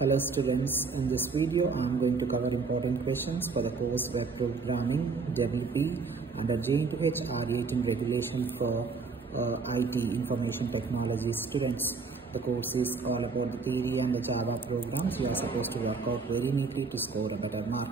Hello students, in this video I am going to cover important questions for the course Web Programming WP under J/H R18 regulation for IT Information Technology students. The course is all about the theory and the Java programs. You are supposed to work out very neatly to score a better mark.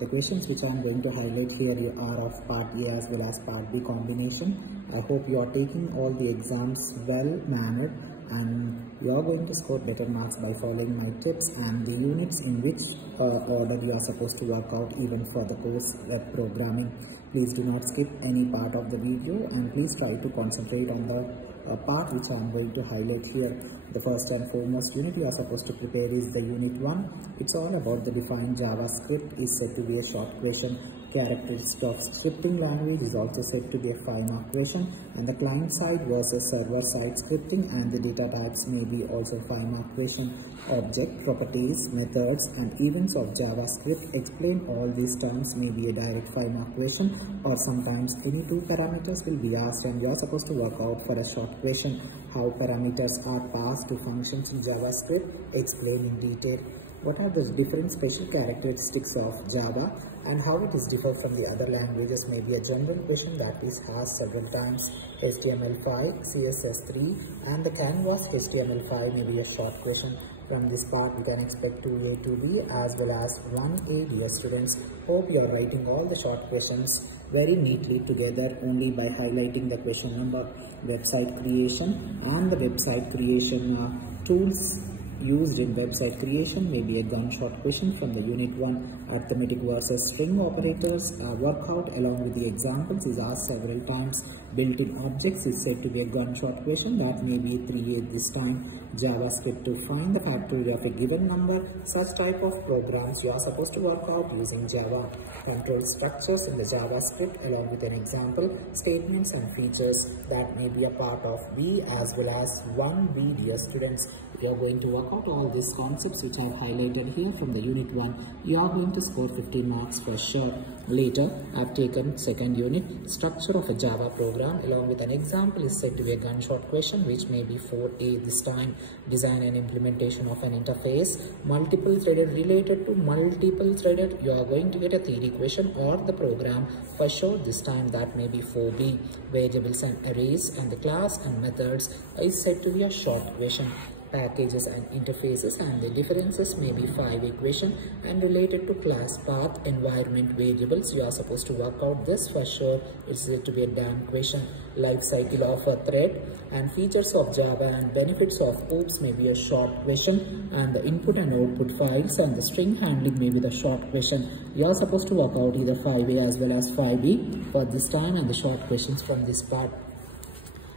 The questions which I am going to highlight here are of part A as well as part B combination. I hope you are taking all the exams well mannered and you are going to score better marks by following my tips and the units in which order you are supposed to work out even for the course Web Programming. Please do not skip any part of the video and please try to concentrate on the part which I am going to highlight here. The first and foremost unit you are supposed to prepare is the unit 1. It's all about the defined JavaScript is said to be a short question. Characteristic of scripting language is also said to be a 5-mark question, and the client side versus server side scripting and the data types may be also 5-mark question. Object, properties, methods and events of JavaScript, explain all these terms may be a direct 5-mark question, or sometimes any 2 parameters will be asked and you are supposed to work out for a short question. How parameters are passed to functions in JavaScript, explain in detail. What are the different special characteristics of Java and how it is different from the other languages may be a general question that is asked several times. HTML5, CSS3 and the Canvas HTML5 may be a short question. From this part we can expect 2A, 2B as well as 1A. Dear students, hope you are writing all the short questions very neatly together only by highlighting the question number. Website creation and the website creation tools used in website creation may be a gunshot question from the unit 1. Arithmetic versus string operators workout along with the examples is asked several times. Built-in objects is said to be a gunshot question that may be 3A this time. JavaScript to find the factorial of a given number. Such type of programs you are supposed to work out using Java. Control structures in the JavaScript along with an example. Statements and features that may be a part of B as well as 1B. Dear students, you are going to work out all these concepts which I have highlighted here from the unit 1. You are going to score 15 marks for sure. Later, I have taken second unit, structure of a Java program along with an example is said to be a gunshot question which may be 4A this time. Design and implementation of an interface. Multiple threaded related to multiple threaded. You are going to get a theory question or the program for sure this time that may be 4B. Variables and arrays and the class and methods is said to be a short question. Packages and interfaces and the differences may be 5A question, and related to class, path, environment, variables you are supposed to work out this for sure. It's said to be a damn question. Life cycle of a thread and features of Java and benefits of OOPS may be a short question, and the input and output files and the string handling may be the short question. You are supposed to work out either 5A as well as 5B for this time and the short questions from this part.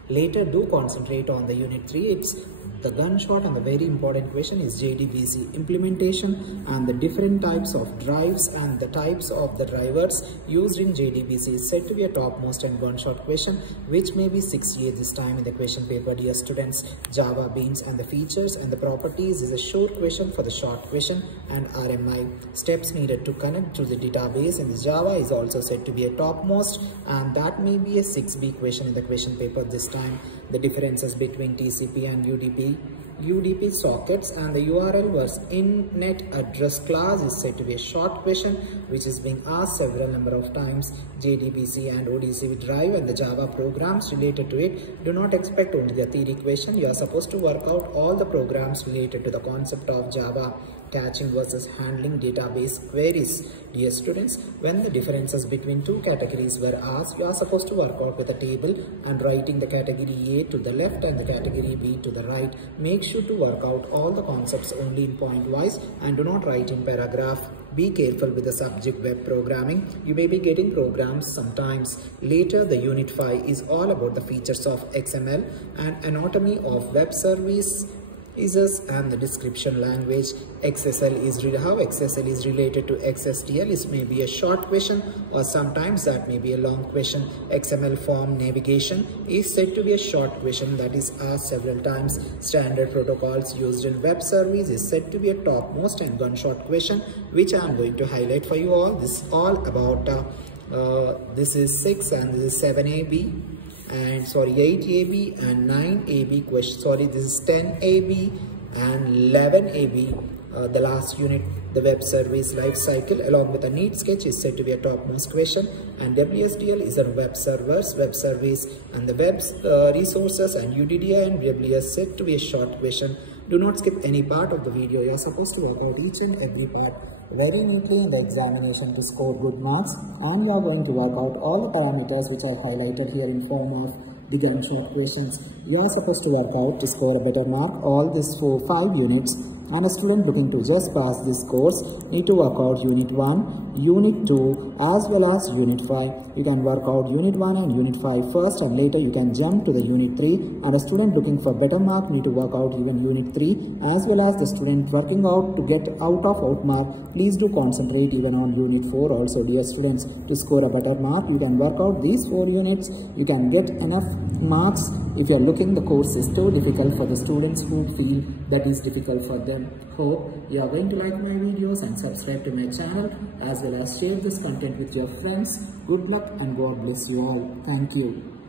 Later, do concentrate on the unit 3. It's the gunshot and the very important question is JDBC implementation and the different types of drives and the types of the drivers used in JDBC is said to be a topmost and gunshot question which may be 6A this time in the question paper. Dear students, Java beans and the features and the properties is a short question for the short question, and RMI steps needed to connect to the database in the Java is also said to be a topmost, and that may be a 6B question in the question paper this time. The differences between TCP and UDP sockets and the URL versus in-net address class is said to be a short question which is being asked several number of times. JDBC and ODC drive and the Java programs related to it. Do not expect only the theory question. You are supposed to work out all the programs related to the concept of Java. Caching versus handling database queries. Dear students, when the differences between 2 categories were asked, you are supposed to work out with a table and writing the category A to the left and the category B to the right. Make sure to work out all the concepts only in point wise and do not write in paragraph. Be careful with the subject web programming. You may be getting programs sometimes. Later, the unit 5 is all about the features of XML and anatomy of web service and the description language. XSL is how XSL is related to XSTL is maybe a short question or sometimes that may be a long question. XML form navigation is said to be a short question that is asked several times. Standard protocols used in web service is said to be a topmost and gunshot question which I am going to highlight for you all. This is all about this is 6 and this is 7AB. And sorry, 8AB and 9AB question. Sorry, this is 10AB and 11AB the last unit, the web service life cycle, along with a neat sketch, is said to be a topmost question, and WSDL is a web servers, web service, and the web resources, and UDDI and WS said to be a short question. Do not skip any part of the video. You are supposed to work out each and every part very neatly in the examination to score good marks, and you are going to work out all the parameters which I highlighted here in form of big and short questions. You are supposed to work out to score a better mark all this for 5 units, and a student looking to just pass this course need to work out Unit 1, Unit 2 as well as Unit 5. You can work out Unit 1 and Unit 5 first, and later you can jump to the Unit 3, and a student looking for better mark need to work out even Unit 3 as well as the student working out to get out of outmark. Please do concentrate even on Unit 4 also, dear students. To score a better mark, you can work out these 4 units. You can get enough marks if you are looking the course is too difficult for the students who feel that is difficult for them. Hope you are going to like my videos and subscribe to my channel as well as share this content with your friends. Good luck and God bless you all. Thank you.